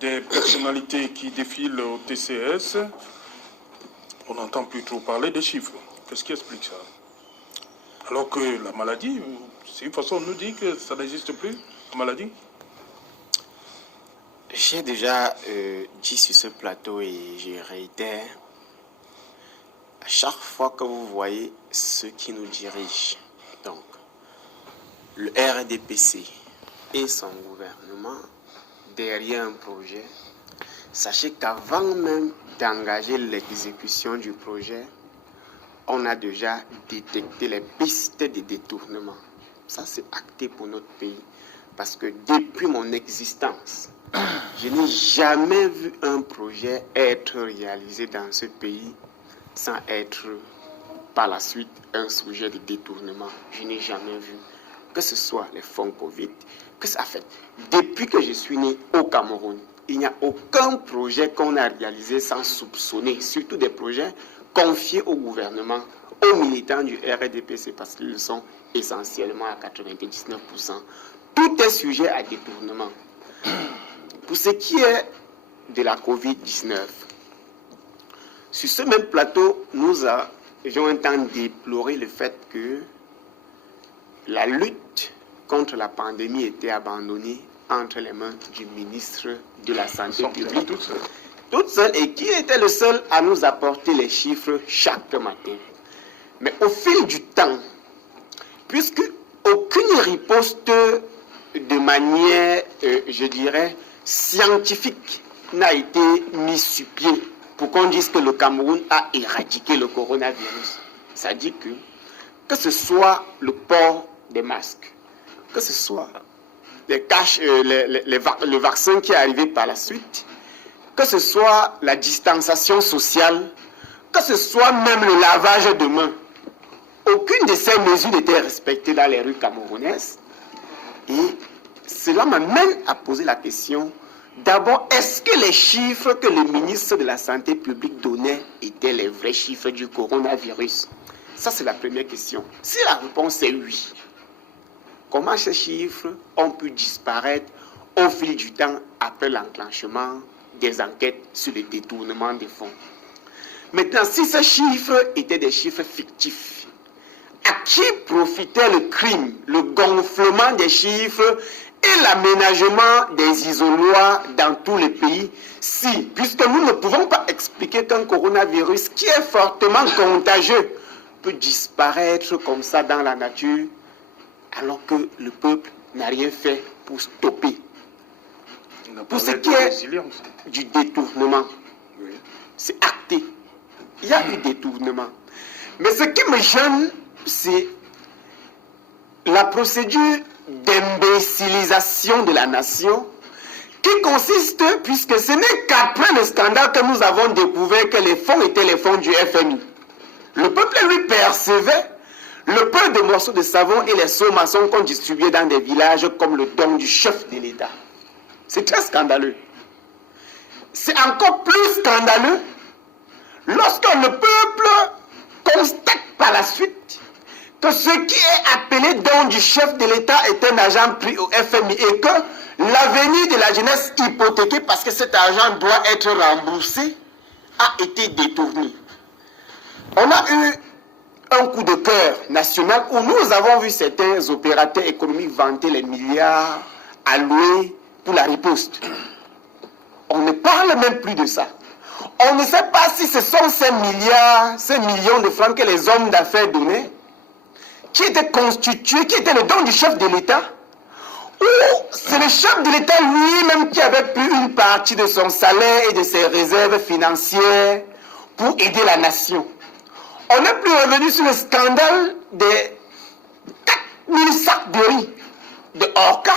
des personnalités qui défilent au TCS, on n'entend plus trop parler des chiffres. Qu'est-ce qui explique ça? Alors que la maladie, c'est une façon de nous dire que ça n'existe plus, la maladie. J'ai déjà dit sur ce plateau et je réitère, à chaque fois que vous voyez ceux qui nous dirigent, donc le RDPC et son gouvernement derrière un projet, sachez qu'avant même d'engager l'exécution du projet, on a déjà détecté les pistes de détournement. Ça, c'est acté pour notre pays. Parce que depuis mon existence, je n'ai jamais vu un projet être réalisé dans ce pays sans être par la suite un sujet de détournement. Je n'ai jamais vu. Que ce soit les fonds Covid, que ça fait. Depuis que je suis né au Cameroun, il n'y a aucun projet qu'on a réalisé sans soupçonner, surtout des projets confiés au gouvernement, aux militants du RDPC, parce qu'ils sont essentiellement à 99%. Tout est sujet à détournement. Pour ce qui est de la Covid-19, sur ce même plateau, nous avons un temps déploré le fait que la lutte contre la pandémie était abandonnée entre les mains du ministre de la Santé publique, toute seule, et qui était le seul à nous apporter les chiffres chaque matin. Mais au fil du temps, puisque aucune riposte de manière, je dirais, scientifique n'a été mise sur pied pour qu'on dise que le Cameroun a éradiqué le coronavirus. Ça dit que ce soit le port des masques, que ce soit le vaccin qui est arrivé par la suite, que ce soit la distanciation sociale, que ce soit même le lavage de mains. Aucune de ces mesures n'était respectée dans les rues camerounaises. Et cela m'amène à poser la question, d'abord, est-ce que les chiffres que le ministre de la Santé publique donnait étaient les vrais chiffres du coronavirus? Ça, c'est la première question. Si la réponse est oui, comment ces chiffres ont pu disparaître au fil du temps après l'enclenchement des enquêtes sur le détournement des fonds? Maintenant, si ces chiffres étaient des chiffres fictifs, à qui profitait le crime, le gonflement des chiffres et l'aménagement des isoloirs dans tous les pays, si, puisque nous ne pouvons pas expliquer qu'un coronavirus qui est fortement contagieux peut disparaître comme ça dans la nature, alors que le peuple n'a rien fait pour stopper. Pour ce qui est du détournement, oui, c'est acté. Il y a eu détournement. Mais ce qui me gêne, c'est la procédure d'imbécilisation de la nation qui consiste, puisque ce n'est qu'après le scandale que nous avons découvert que les fonds étaient les fonds du FMI. Le peuple lui percevait le peu de morceaux de savon et les seaux-maçons qu'on distribuait dans des villages comme le don du chef de l'État. C'est très scandaleux. C'est encore plus scandaleux lorsque le peuple constate par la suite que ce qui est appelé don du chef de l'État est un argent pris au FMI et que l'avenir de la jeunesse hypothéquée parce que cet argent doit être remboursé a été détourné. On a eu un coup de cœur national où nous avons vu certains opérateurs économiques vanter les milliards alloués pour la riposte. On ne parle même plus de ça. On ne sait pas si ce sont ces milliards, ces millions de francs que les hommes d'affaires donnaient, qui étaient constitués, qui étaient le don du chef de l'État, ou c'est le chef de l'État lui-même qui avait pris une partie de son salaire et de ses réserves financières pour aider la nation. On n'est plus revenu sur le scandale des 4000 sacs de riz de Orca,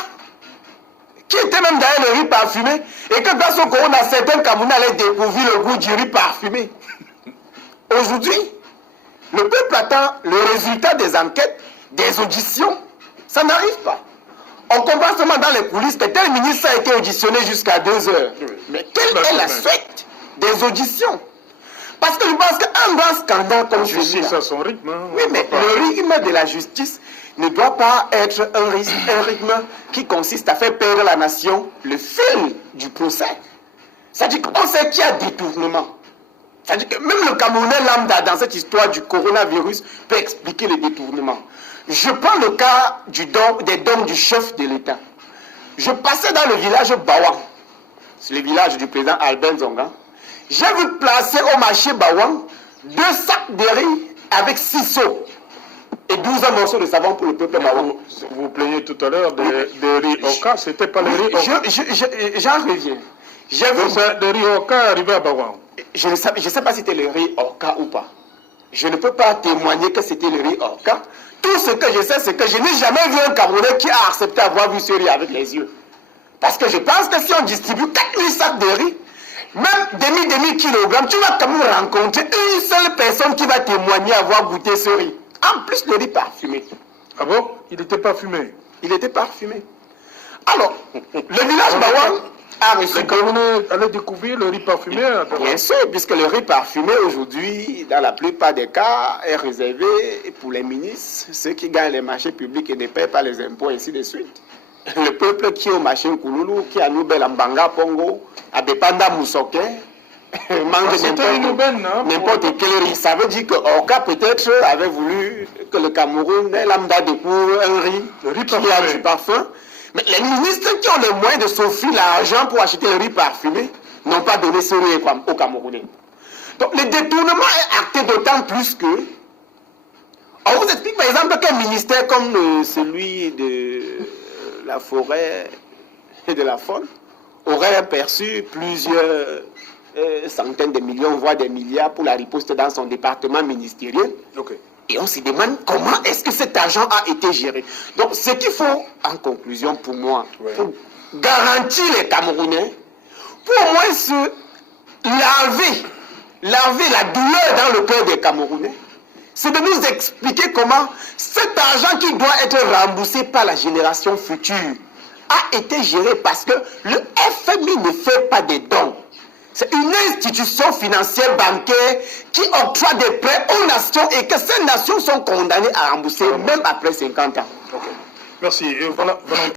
qui était même derrière le riz parfumé, et que grâce au corona, certains Camerounais allaient découvrir le goût du riz parfumé. Aujourd'hui, le peuple attend le résultat des enquêtes, des auditions. Ça n'arrive pas. On comprend seulement dans les coulisses que tel ministre a été auditionné jusqu'à 2 heures. Mais quelle est la suite des auditions? Parce que je pense qu'un grand scandale comme celui-là... Justice à son rythme. Hein, oui, mais le rythme de la justice, ne doit pas être un rythme qui consiste à faire perdre à la nation le fil du procès. C'est-à-dire qu'on sait qu'il y a détournement. C'est-à-dire que même le Camerounais lambda dans cette histoire du coronavirus peut expliquer les détournements. Je prends le cas des dons du chef de l'État. Je passais dans le village Bawang, c'est le village du président Albert Zonga. J'ai vu placer au marché Bawang 2 sacs de riz avec 6 seaux et 12 morceaux de savon pour le peuple Bawang. Vous plaignez tout à l'heure des riz Oka, c'était pas les riz Oka. J'en reviens. J'ai vu le riz Oka arrivé à Bawang. Je ne sais pas si c'était le riz Oka ou pas. Je ne peux pas témoigner que c'était le riz Oka. Tout ce que je sais, c'est que je n'ai jamais vu un Camerounais qui a accepté d'avoir vu ce riz avec les yeux. Parce que je pense que si on distribue 4000 sacs de riz, même demi-kilogramme, tu vas quand même rencontrer une seule personne qui va témoigner avoir goûté ce riz. En plus, le riz parfumé. Ah bon? Il était parfumé? Il était parfumé. Alors, le village Bawang a reçu... Les Camerounais allaient découvrir le riz parfumé? Bien sûr, puisque le riz parfumé aujourd'hui, dans la plupart des cas, est réservé pour les ministres, ceux qui gagnent les marchés publics et ne paient pas les impôts, ainsi de suite. Le peuple qui est au marché Nkouloulou, qui est à Noubel, Mbanga, Pongo, à Bepanda, Moussoké, mange n'importe quel riz. Ça veut dire que Orca peut-être avait voulu que le Cameroun, lambda, découvre un riz qui a du parfum. Mais les ministres qui ont les moyens de s'offrir l'argent pour acheter le riz parfumé n'ont pas donné ce riz aux Camerounais. Donc le détournement est acté d'autant plus que on vous explique par exemple qu'un ministère comme celui de la forêt et de la faune aurait perçu plusieurs centaines de millions, voire des milliards pour la riposte dans son département ministériel. Okay. Et on se demande comment est-ce que cet argent a été géré. Donc ce qu'il faut, en conclusion pour moi, pour garantir les Camerounais, pour au moins se laver la douleur dans le cœur des Camerounais, c'est de nous expliquer comment cet argent qui doit être remboursé par la génération future a été géré parce que le FMI ne fait pas des dons. C'est une institution financière bancaire qui octroie des prêts aux nations et que ces nations sont condamnées à rembourser même après 50 ans. Okay. Merci. Et voilà.